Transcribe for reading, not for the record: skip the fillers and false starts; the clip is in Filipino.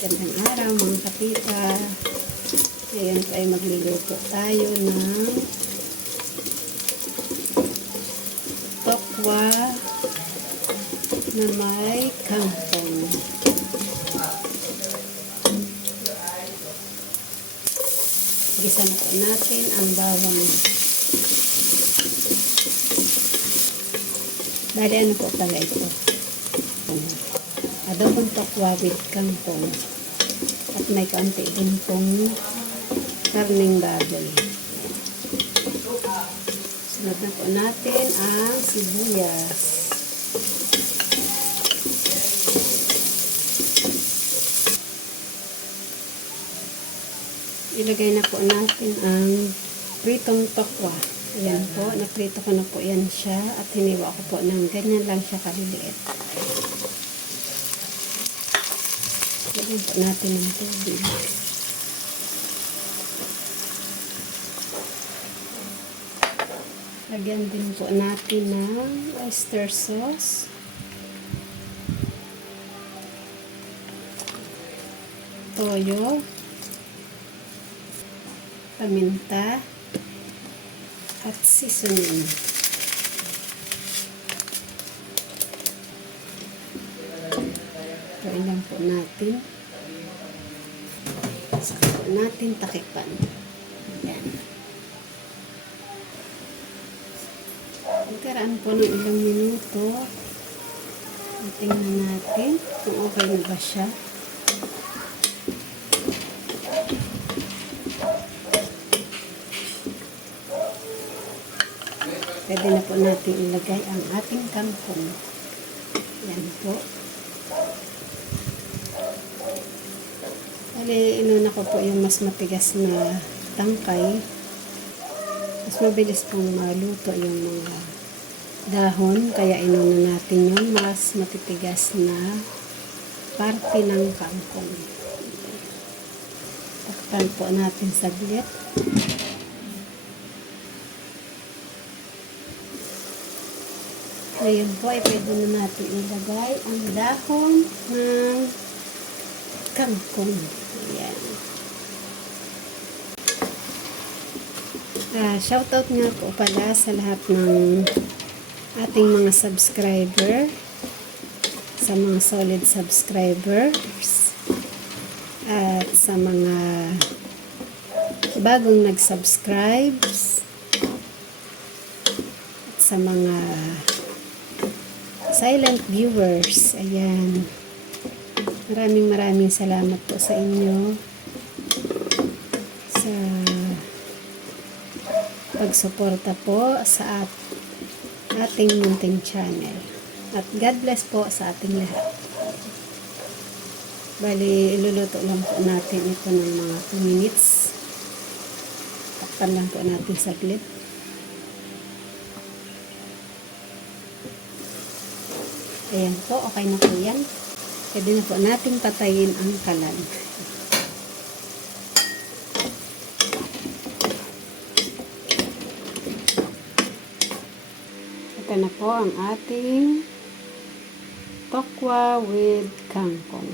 Magandang araw mga kapita. Ngayon ay magluluto tayo ng tokwa na may kangkong. Gisa na po natin ang bawang. Bali ano po pala ito? Adobong tokwa with kangkong. At may kaunti din pong karning baboy. Sunod na po natin ang sibuyas. Ilagay na po natin ang pritong tokwa. Ayan po, naprito ko na po yan siya at hiniwa ko po ng ganyan lang siya kaliliit. Lagyan po natin ng tubig. Lagyan din po natin ng oyster sauce. Toyo. Paminta. At seasoning. Ito lang po natin. Saka po natin takipan. Ayan. Magkaraan po ng ilang minuto. Tingnan natin kung okay na ba siya. Pwede na po natin ilagay ang ating kangkong. Yan po. Bali, inuna ko po yung mas matigas na tangkay. Mas mabilis pong maluto yung mga dahon. Kaya inuna natin yung mas matitigas na parte ng kangkong. Takpan po natin saglit. Ngayon po ay pwede na natin ilagay ang dahon ng kangkong. Ayan. Shoutout nga po pala sa lahat ng ating mga subscriber, sa mga solid subscribers, at sa mga bagong nag-subscribe, at sa mga silent viewers. Ayan. Maraming salamat po sa inyo sa pagsuporta po sa ating munting channel. At God bless po sa ating lahat. Bali, iluluto lang po natin ito ng mga 2 minutes. Takpan lang po natin saglit. Ayan po, okay na po yan. Pwede na po natin patayin ang kalan. Ito na po ang ating tokwa with kangkong.